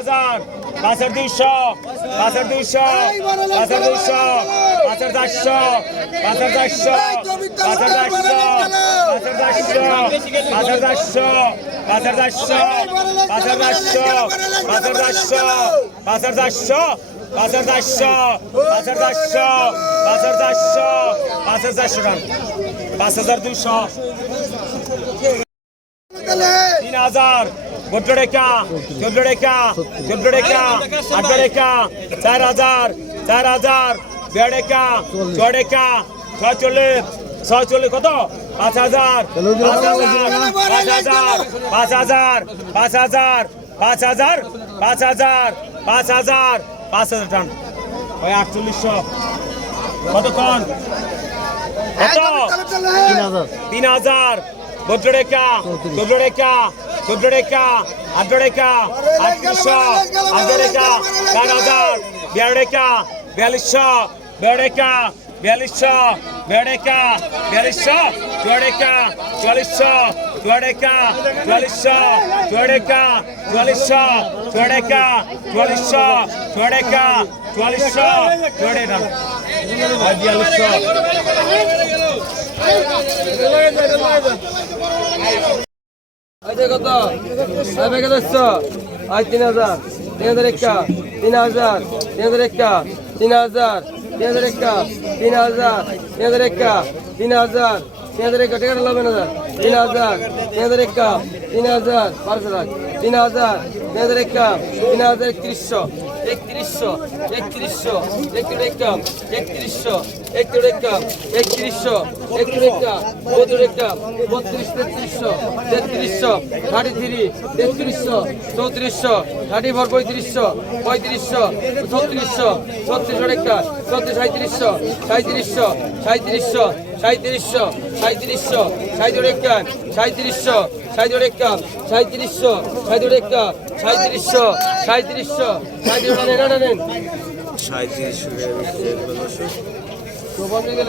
হাজার পাঁচের দুইশো পাঁচের দুইশো পাঁচের দুইশো পাঁচের চারশো পাঁচের চারশো পাঁচের চারশো পাঁচের চারশো পাঁচের চারশো পাঁচের চারশো পাঁচের চারশো পাঁচের চারশো পাঁচের চারশো পাঁচের চারশো পাঁচের চারশো পাঁচের চারশো পাঁচের চারশো টাকা হাজার দুইশো তিন হাজার চোদ্দ রেখা চোদ্দ রেখা চোদ্দ রেখা আট রেখা চার হাজার চার হাজার দেড় রেখা ছয় রেখা ছয়চল্লিশ ছয়চল্লিশ কত? পাঁচ হাজার পাঁচ হাজার পাঁচ হাজার পাঁচ হাজার পাঁচ হাজার পাঁচ হাজার পাঁচ হাজার পাঁচ হাজার টান? ওই আটচল্লিশশো কতক্ষণ কত তিন হাজার চোদ্দ রেখা চোদ্দ রেখা চোদ্দরেখা আটরেখা আটত্রিশশো আটরেখা চার হাজার বিয়ারেখা বিয়াল্লিশশো বিয়ারেখা বিয়াল্লিশশো বিয়ারেখা বিয়াল্লিশশো চুয়ারেখা চুয়াল্লিশশো চুয়ারেখা চুয়াল্লিশশো চুয়ারেখা চুয়াল্লিশশো চুয়ারেখা চুয়াল্লিশশো চুয়ারেখা চুয়াল্লিশশো চুয়ারেখা বিয়াল্লিশশো কত তিন হাজার তিন হাজার একটা, তিন হাজার তিন হাজার একটা, তিন হাজার তিন হাজার একটা, তিন হাজার তিন হাজার একটা, তিন হাজার তিন হাজার একটা টিকাটা লবেন হাজার, তিন হাজার তিন হাজার একটা, তিন হাজার, পাঁচ হাজার, তিন হাজার তিন হাজার একটা, তিন হাজার একত্রিশশো একত্রিশশো একত্রিশশো একত্রিশ একটা একত্রিশশো একত্রিশ একটা একত্রিশশো একত্রিশ একটা বত্রিশ একটা তেত্রিশশো তেত্রিশশো থার্টি থ্রি তেত্রিশশো, চৌত্রিশশো থার্টি পঁয়ত্রিশশো পঁয়ত্রিশশো, ছত্রিশশো ছত্রিশশো একটা ছত্রিশ সাঁত্রিশশো সাঁত্রিশশো সাঁত্রিশশো সাঁত্রিশশো সাঁত্রিশশো সাঁত্রিশ একটা সাঁত্রিশশো সাঁত্রিশ একটা সাঁত্রিশশো সাঁত্রিশ একটা সাঁত্রিশশো সাঁত্রিশশো সাঁত্রিশ না নেন হয়ে গেল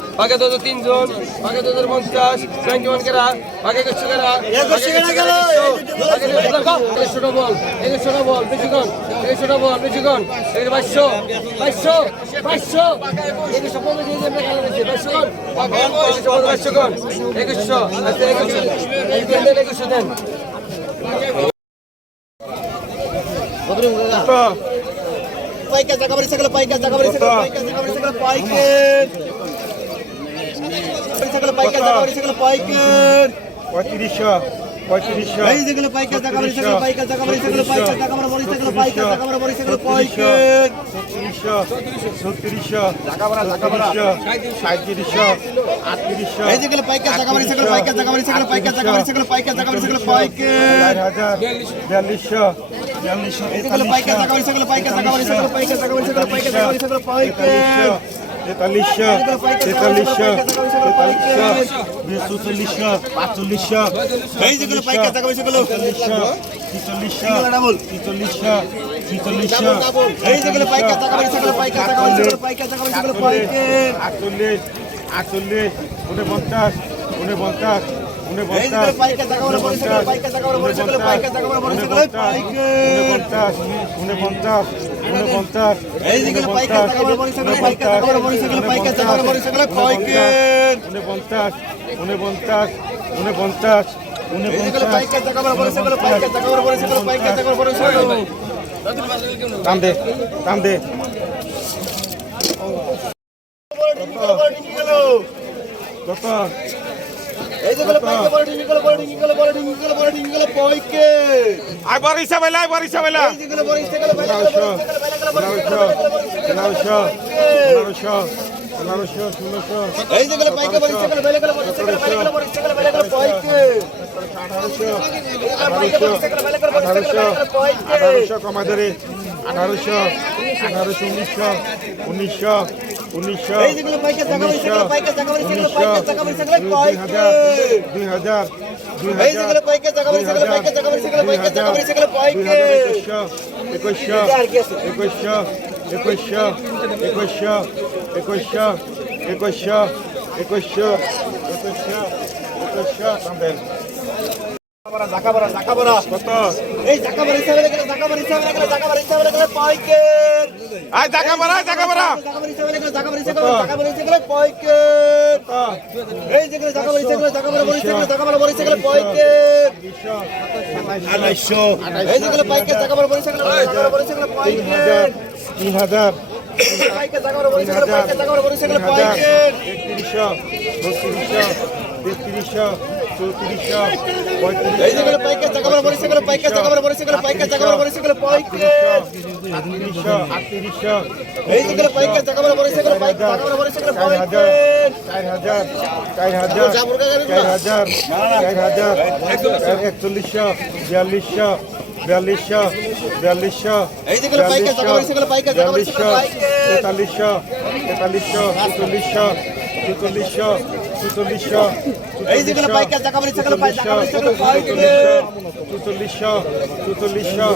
পাকে দশ তিনজন পাকে দশ পঞ্চাশ টোয়েন্টি ওয়ান কেরা পাকে একশো কেরা একশোটা বল একশোটা বল বেশিক্ষণ একশোটা বল বেশিক্ষণ বাইশশো বাইশশো বাইশশো একশো বাইশশোক্ষণ একশো আচ্ছা একশো একশো দেন পাইকার জায়গা বাড়ি সেগুলো পাইকার জায়গা বাড়ি সেগুলো পাইকার জায়গা বাড়ি যেগুলো পাইকার দেখা হবে সেগুলো পাইকার পঁয়ত্রিশশো পঁয়ত্রিশশো এই যেগুলো পাইকার দেখা হবে সেগুলো পাইকার দেখা হবে সেগুলো পাইকার দেখা হবে বড়ি সেগুলো পাইকার দেখা হবে বড়ি সেগুলো পাইকার ছত্রিশশো ছত্রিশশো টাকা বড়া টাকা বড়া সাঁত্রিশশো আটত্রিশশো এই যেগুলো পাইকার দেখা হবে সেগুলো পাইকার দেখা হবে সেগুলো পাইকার দেখা হবে সেগুলো পাইকার দেখা সেগুলো পাইকার হাজার বিয়াল্লিশশো বিয়াল্লিশশো এগুলো পাইকার দেখা সেগুলো পাইকার দেখা সেগুলো পাইকার দেখা সেগুলো পাইকার দেখা সেগুলো পাইকার তেতাল্লিশশো তেতাল্লিশশো তেতাল্লিশশো দুশো চল্লিশশো পাঁচচল্লিশশো তেতাল্লিশশো ছিচল্লিশশো ছিচল্লিশশো ছিচল্লিশশো আটচল্লিশ আটচল্লিশ উনপঞ্চাশ উনপঞ্চাশ উনপঞ্চাশ উনপঞ্চাশ উনপঞ্চাশ দাম দে দাম দে। কত এই যে গেল পয়কে বড় ডিঙ্গি গেল বড় ডিঙ্গি গেল বড় ডিঙ্গি গেল বড় ডিঙ্গি গেল পয়কে আই বড় ইসা বাইলা আই বড় আঠারোশো কমা আঠারোশো আঠারোশো উনিশশো উনিশশো উনিশশো এই যেগুলো পাইকা জায়গা বলি সেগুলো পাইকা জায়গা বলি সেগুলো পাইকা জায়গা বলি সেগুলো পয়কে দুই হাজার দুই এই হাজার যেগুলো পাইকা জায়গা বলি সেগুলো পাইকা জায়গা বলি সেগুলো পাইকা জায়গা বলি সেগুলো পয়কে একুশশো একুশশো একুশশো একুশশো একুশশো একুশশো একুশশো একুশশো একুশশো জাকাবারা জাকাবারা জাকাবারা কত এই জাকাবারা হিসাবে লেখা জাকাবারা হিসাবে লেখা জাকাবারা হিসাবে লেখা পয়কে আই জাকাবারা জাকাবারা জাকাবারা হিসাবে লেখা জাকাবারা এই যে জাকাবারা হিসাবে জাকাবারা বলি হিসাবে জাকাবারা বলি এই যে পয়কে জাকাবারা বলি হিসাবে জাকাবারা বলি হিসাবে পয়কে 3000 পয়কে জাকাবারা চৌত্রিশশো একচল্লিশশো বিয়াল্লিশশো এই যেগুলো পাইকার টাকা বলি সেগুলো পাই টাকা বলি সেগুলো পাই চুচল্লিশশো চুচল্লিশশো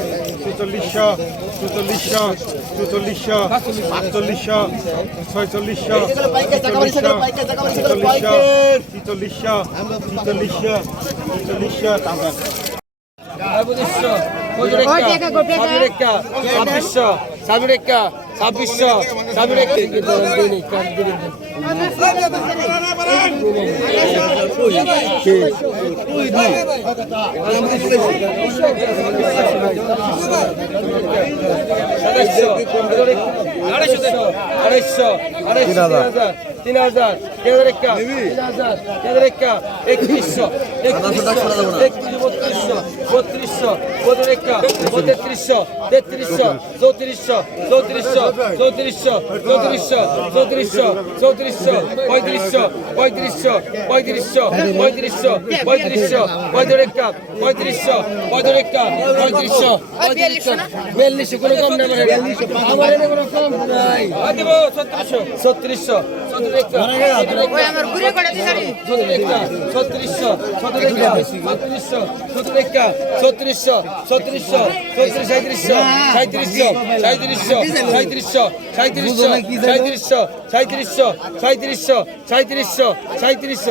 চুচল্লিশশো চুচল্লিশশো চুচল্লিশশো সাধুরেক্কা ছাব্বিশশো সাধুরেক্কা আড়াইশো আড়াইশো আড়াইশো তিন হাজার। হাজার একা তিন হাজার। হাজার একা একত্রিশশো। একত্রিশশো। একত্রিশ বত্রিশশো। বত্রিশশো। বত্রিশ একা বত্রিশশো। তেত্রিশশো। চৌত্রিশশো। চৌত্রিশশো। চৌত্রিশশো। চৌত্রিশশো। চৌত্রিশশো। চৌত্রিশশো। পঁয়ত্রিশশো। পঁয়ত্রিশশো। পঁয়ত্রিশশো। পঁয়ত্রিশশো। পঁয়ত্রিশশো। পঁয়ত্রিশ একা পঁয়ত্রিশশো। পঁয়ত্রিশ একা পঁয়ত্রিশশো। পঁয়ত্রিশশো বিয়াল্লিশশো। কোনো কম নেই আমার কোনো কম নাই। ছত্রিশশো। ছত্রিশশো। ছত্রিশশো ছত্রিশশো ছত্রিশশো ছত্রিশশো ছত্রিশ সাঁত্রিশশো সাঁত্রিশশো সাঁত্রিশশো সাঁত্রিশশো সাঁত্রিশশো সাঁত্রিশশো সাঁত্রিশশো সাঁত্রিশশো সাঁত্রিশশো সাঁত্রিশশো সাঁত্রিশ